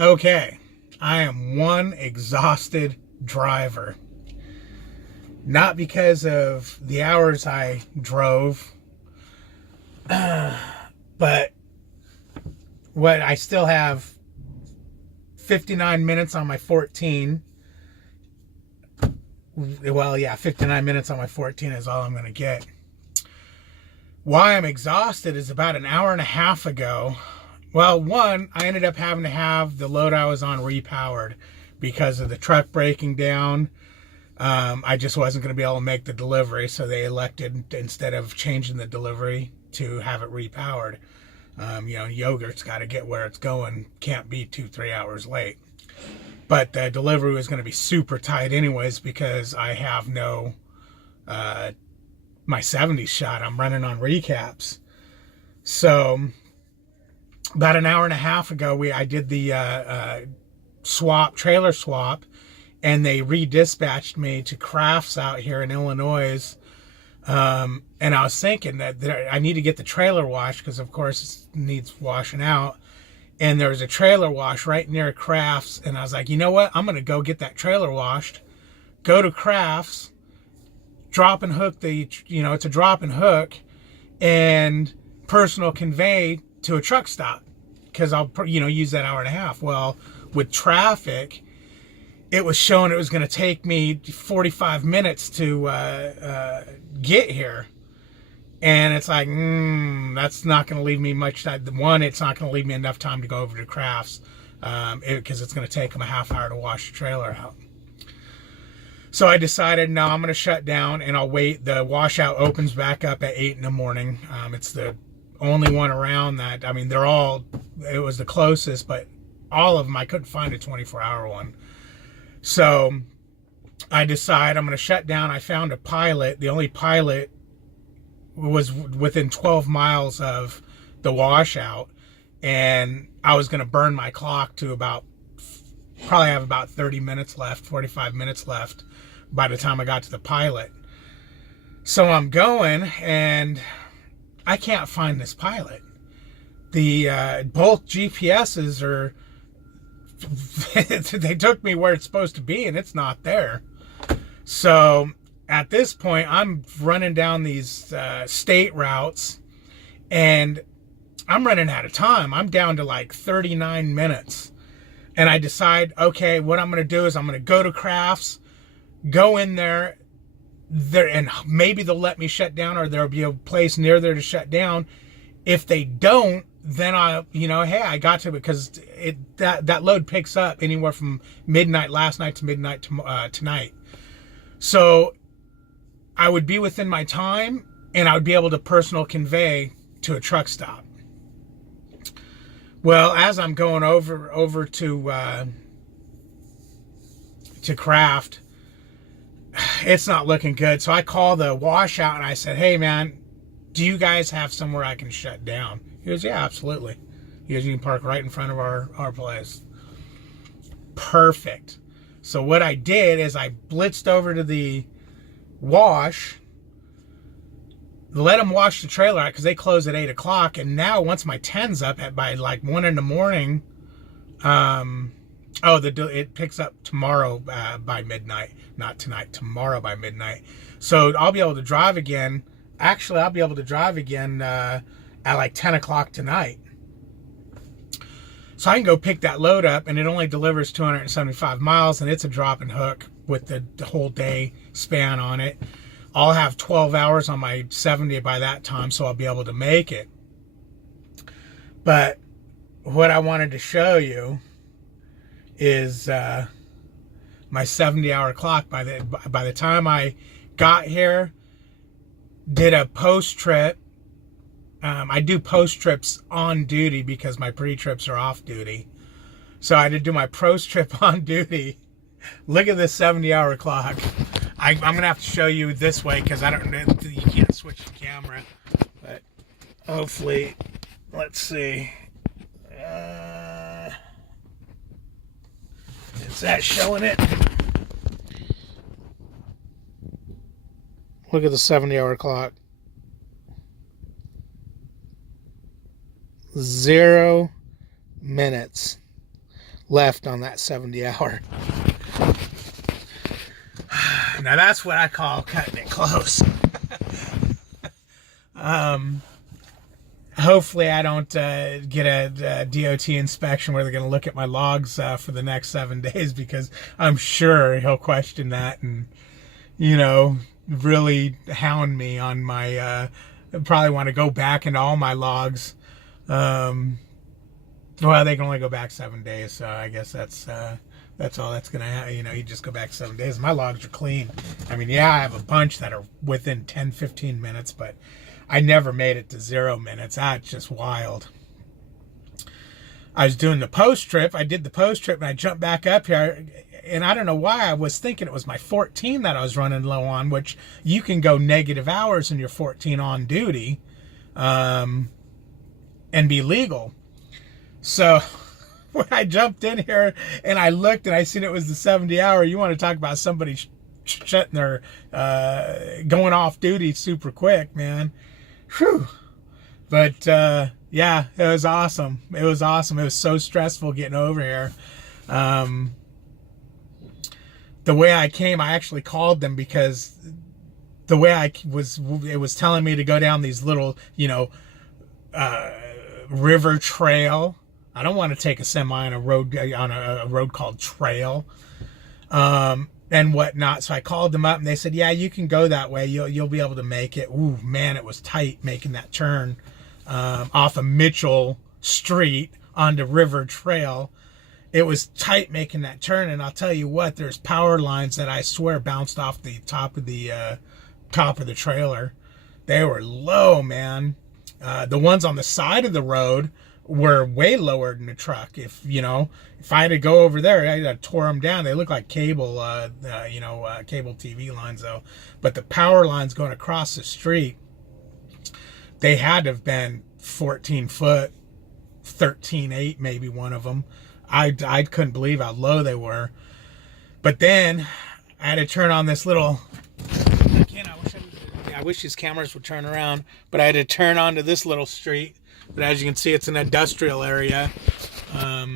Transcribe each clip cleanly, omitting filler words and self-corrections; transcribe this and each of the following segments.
Okay, I am one exhausted driver. Not because of the hours I drove, but what I still have 59 minutes on my 14. Well, yeah, 59 minutes on my 14 is all I'm going to get. Why I'm exhausted is about an hour and a half ago. Well, one, I ended up having to have the load I was on repowered because of the truck breaking down. I just wasn't going to be able to make the delivery, so they elected, instead of changing the delivery, to have it repowered. Yogurt's got to get where it's going. Can't be 2-3 hours late. But the delivery was going to be super tight anyways because I have no my 70s shot. I'm running on recaps. So about an hour and a half ago, I did the trailer swap, and they redispatched me to Crafts out here in Illinois. And I was thinking that I need to get the trailer washed because, of course, it needs washing out. And there was a trailer wash right near Crafts, and I was like, you know what? I'm going to go get that trailer washed, go to Crafts, drop and hook it's a drop and hook, and personal convey to a truck stop because I'll, use that hour and a half. Well, with traffic, it was showing it was going to take me 45 minutes to get here. And it's like, that's not going to leave me much time. One, it's not going to leave me enough time to go over to Crafts because it's going to take them a half hour to wash the trailer out. So I decided, no, I'm going to shut down and I'll wait. The washout opens back up at 8 in the morning. It's the only one around that. I mean, it was the closest, but all of them, I couldn't find a 24-hour one. So I decide I'm going to shut down. I found a Pilot. The only Pilot was within 12 miles of the washout, and I was going to burn my clock to probably have about 30 minutes left, 45 minutes left by the time I got to the Pilot. So I'm going, and I can't find this Pilot. The both GPSs are they took me where it's supposed to be, and it's not there. So at this point, I'm running down these state routes, and I'm running out of time. I'm down to like 39 minutes. And I decide, okay, what I'm going to do is I'm going to go to Crafts, go in there, and maybe they'll let me shut down, or there'll be a place near there to shut down. If they don't, then hey, I got to, because that load picks up anywhere from midnight last night to midnight tonight. So I would be within my time, and I would be able to personal convey to a truck stop. Well, as I'm going over to Craft, it's not looking good. So I call the washout and I said, hey man, do you guys have somewhere I can shut down? He goes, yeah, absolutely. He goes, you can park right in front of our place. Perfect. So what I did is I blitzed over to the wash, let them wash the trailer out because they close at 8 o'clock. And now once my 10's up by like 1 in the morning, it picks up tomorrow by midnight, not tonight, tomorrow by midnight. So I'll be able to drive again. Actually, I'll be able to drive again at like 10 o'clock tonight. So I can go pick that load up, and it only delivers 275 miles, and it's a drop and hook with the whole day span on it. I'll have 12 hours on my 70 by that time, so I'll be able to make it. But what I wanted to show you is my 70-hour clock. By the time I got here, did a post trip. I do post trips on duty because my pre-trips are off duty. So I did do my post trip on duty. Look at this 70-hour clock. I'm gonna have to show you this way because you can't switch the camera. But hopefully, let's see. Is that showing it? Look at the 70-hour clock. 0 minutes left on that 70 hour. Now that's what I call cutting it close. Hopefully I don't get a DOT inspection where they're going to look at my logs for the next 7 days, because I'm sure he'll question that and, you know, really hound me on my, probably want to go back into all my logs. Well, they can only go back 7 days, so I guess that's all that's going to happen. You know, you just go back 7 days. My logs are clean. I mean, yeah, I have a bunch that are within 10, 15 minutes, but I never made it to 0 minutes. That's just wild. I was doing the post trip. I did the post trip and I jumped back up here. And I don't know why, I was thinking it was my 14 that I was running low on, which you can go negative hours in your 14 on duty and be legal. So when I jumped in here and I looked and I seen it was the 70 hour, you want to talk about somebody shutting their, going off duty super quick, man. Whew. But yeah, it was awesome. It was awesome. It was so stressful getting over here. The way I came, I actually called them because the way it was telling me to go down these little, you know, river trail. I don't want to take a semi on a road called trail. And whatnot. So I called them up and they said, yeah, you can go that way. You'll be able to make it. Ooh, man, it was tight making that turn off of Mitchell Street onto River Trail. It was tight making that turn. And I'll tell you what, there's power lines that I swear bounced off the top of the trailer. They were low, man. The ones on the side of the road were way lower than the truck. If I had to go over there, I'd have tore them down. They look like cable, cable TV lines though. But the power lines going across the street, they had to have been 14 foot, 13.8, maybe one of them. I couldn't believe how low they were. But then I had to turn on this little, I wish these cameras would turn around, but I had to turn onto this little street. But as you can see, it's an industrial area. I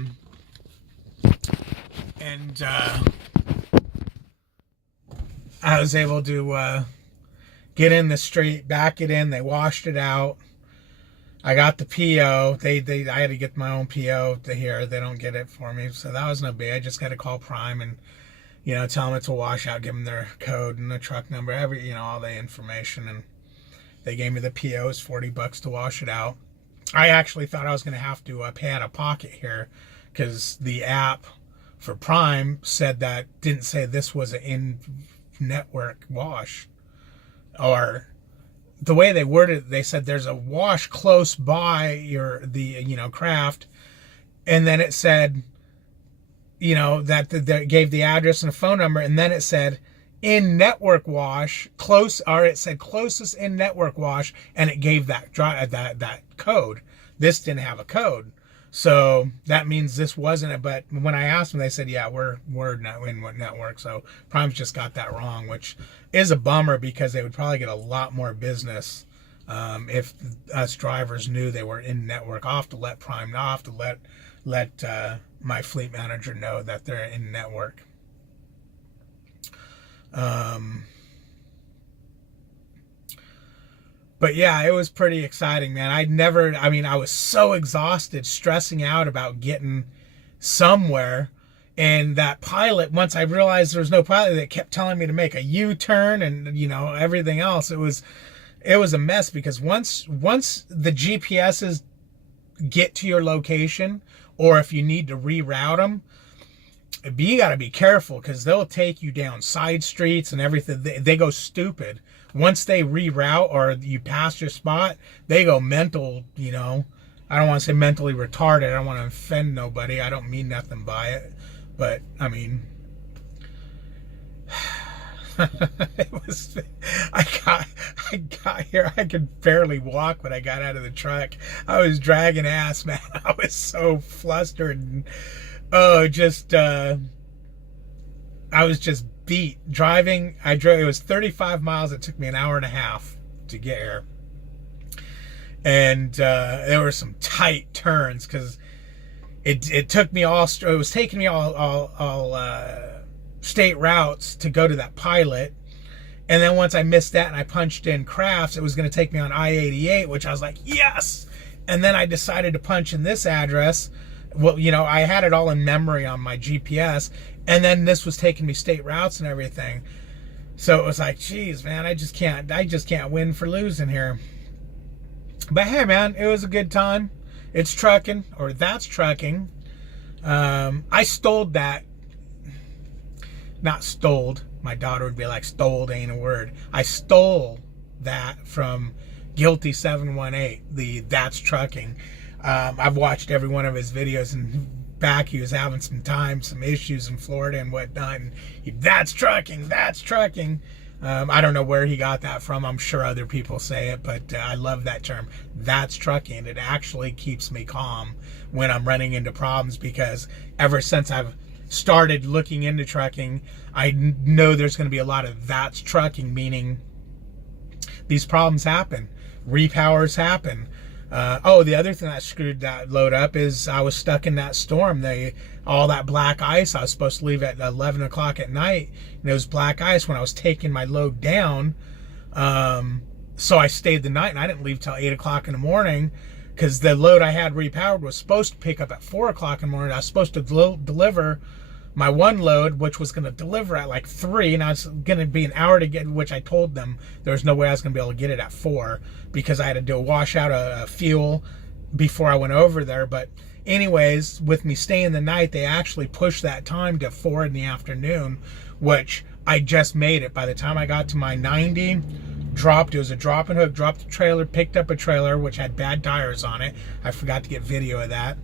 was able to get in the street, back it in. They washed it out. I got the PO. I had to get my own PO to here. They don't get it for me, so that was no big. I just got to call Prime and tell them it's a washout, give them their code and the truck number, all the information, and they gave me the PO. It's $40 to wash it out. I actually thought I was going to have to pay out of pocket here because the app for Prime didn't say this was an in-network wash. Or the way they worded it, they said there's a wash close by the craft, and then it said, that gave the address and a phone number, and then it said in-network wash, it said closest in-network wash, and it gave that code. This didn't have a code. So that means this wasn't it. But when I asked them, they said, yeah, we're not in what network. So Prime's just got that wrong, which is a bummer because they would probably get a lot more business if us drivers knew they were in network. I'll have to let Prime know. I'll have to let my fleet manager know that they're in network. But yeah, it was pretty exciting, man. I was so exhausted, stressing out about getting somewhere. And that pilot, once I realized there was no pilot, that kept telling me to make a U-turn and, everything else. It was a mess because once the GPSs get to your location, or if you need to reroute them, you got to be careful because they'll take you down side streets and everything. They go stupid. Once they reroute or you pass your spot, they go mental, I don't want to say mentally retarded. I don't want to offend nobody. I don't mean nothing by it. But, I mean, I got here. I could barely walk when I got out of the truck. I was dragging ass, man. I was so flustered and, I was just beat. Driving, it was 35 miles. It took me an hour and a half to get here. And there were some tight turns because, it took me all, it was taking me all state routes to go to that pilot. And then once I missed that and I punched in Crafts, it was going to take me on I-88, which I was like, yes. And then I decided to punch in this address. Well, you know, I had it all in memory on my GPS, and then this was taking me state routes and everything. So it was like, geez, man, I just can't win for losing here. But hey, man, it was a good time. It's trucking, or that's trucking. I stole that. Not stole. My daughter would be like, stole ain't a word. I stole that from Guilty 718, the That's Trucking. I've watched every one of his videos, and back he was having some issues in Florida and whatnot. And that's trucking, that's trucking. I don't know where he got that from. I'm sure other people say it, but I love that term. That's trucking. It actually keeps me calm when I'm running into problems, because ever since I've started looking into trucking, I know there's going to be a lot of that's trucking, meaning these problems happen, repowers happen. The other thing that screwed that load up is I was stuck in that storm. All that black ice. I was supposed to leave at 11 o'clock at night, and it was black ice when I was taking my load down. So I stayed the night, and I didn't leave till 8 o'clock in the morning, because the load I had repowered was supposed to pick up at 4 o'clock in the morning. I was supposed to deliver my one load, which was going to deliver at like 3, and I was going to be an hour to get, which I told them there was no way I was going to be able to get it at 4, because I had to do a washout of fuel before I went over there. But anyways, with me staying the night, they actually pushed that time to 4 in the afternoon, which I just made it. By the time I got to my 90, it was a drop and hook, dropped the trailer, picked up a trailer which had bad tires on it. I forgot to get video of that.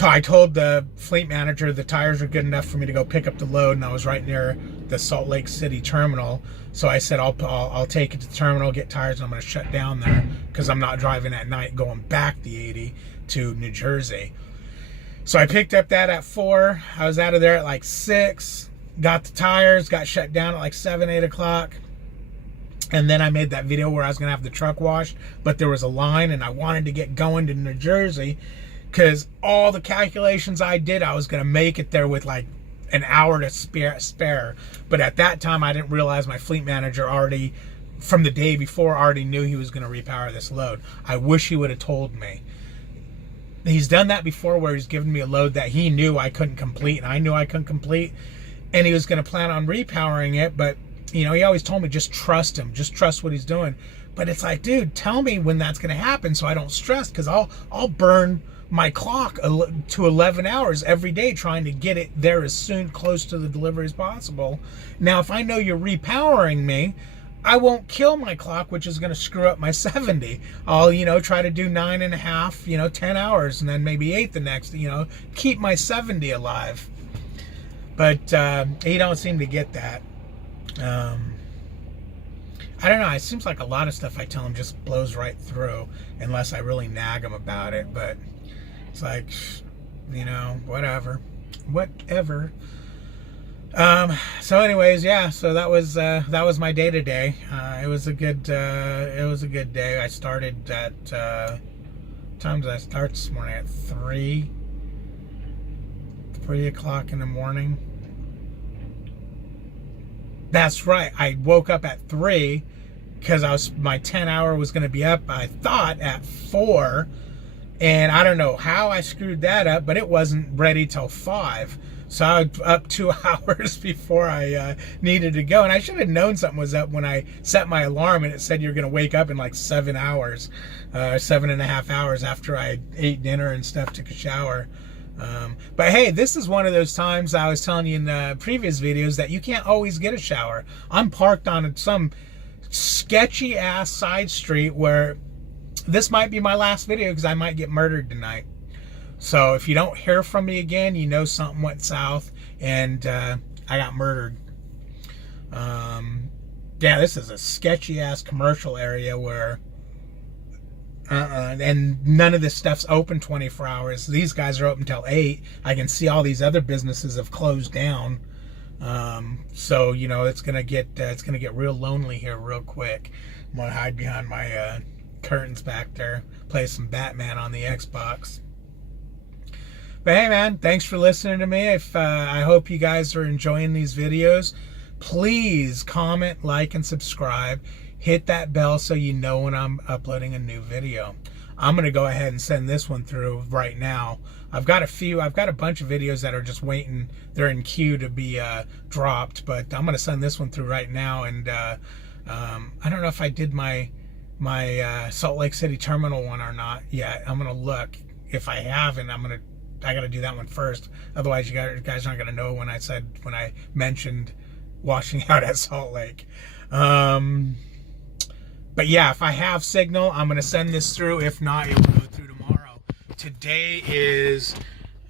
I told the fleet manager the tires were good enough for me to go pick up the load, and I was right near the Salt Lake City terminal. So I said, I'll take it to the terminal, get tires, and I'm going to shut down there, because I'm not driving at night going back the 80 to New Jersey. So I picked up that at 4. I was out of there at like 6. Got the tires, got shut down at like 7, 8 o'clock. And then I made that video where I was going to have the truck washed, but there was a line, and I wanted to get going to New Jersey, because all the calculations I did, I was going to make it there with like an hour to spare. But at that time, I didn't realize my fleet manager already, from the day before, already knew he was going to repower this load. I wish he would have told me. He's done that before, where he's given me a load that he knew I couldn't complete, and I knew I couldn't complete, and he was going to plan on repowering it. But, you know, he always told me, just trust him, just trust what he's doing. But it's like, dude, tell me when that's going to happen so I don't stress, because I'll burn my clock to 11 hours every day trying to get it there as soon close to the delivery as possible. Now, if I know you're repowering me, I won't kill my clock, which is going to screw up my 70. I'll, try to do 9.5, 10 hours, and then maybe 8 the next, keep my 70 alive. But he don't seem to get that. I don't know. It seems like a lot of stuff I tell him just blows right through, unless I really nag him about it. But it's like, whatever. So anyways, yeah, so that was my day today. It was a good day. I started at what time did I start this morning? At 3 o'clock in the morning. That's right. I woke up at 3 because my 10 hour was going to be up, I thought, at 4. And I don't know how I screwed that up, but it wasn't ready till 5. So I was up 2 hours before I needed to go. And I should have known something was up when I set my alarm and it said you're going to wake up in like 7 hours, 7.5 hours after I ate dinner and stuff, took a shower. But hey, this is one of those times I was telling you in the previous videos that you can't always get a shower. I'm parked on some sketchy ass side street where this might be my last video because I might get murdered tonight. So if you don't hear from me again, you know something went south and I got murdered. Yeah, this is a sketchy ass commercial area where and none of this stuff's open 24 hours. These guys are open till 8. I can see all these other businesses have closed down. So it's gonna get real lonely here real quick. I'm gonna hide behind my curtains back there. Play some Batman on the Xbox. But hey, man, thanks for listening to me. If I hope you guys are enjoying these videos. Please comment, like, and subscribe. Hit that bell so you know when I'm uploading a new video. I'm going to go ahead and send this one through right now. I've got a bunch of videos that are just waiting. They're in queue to be dropped, but I'm going to send this one through right now. And I don't know if I did my Salt Lake City terminal one or not yet. I'm going to look. If I haven't, I got to do that one first. Otherwise, you guys aren't going to know when I mentioned washing out at Salt Lake. But yeah, if I have signal, I'm going to send this through. If not, it will go through tomorrow. Today is,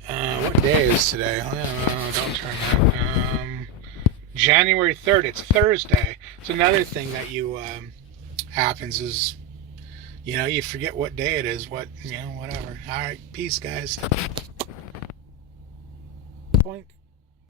what day is today? Don't turn that. January 3rd. It's Thursday. So another thing that happens is, you forget what day it is, whatever. All right, peace, guys. Boink.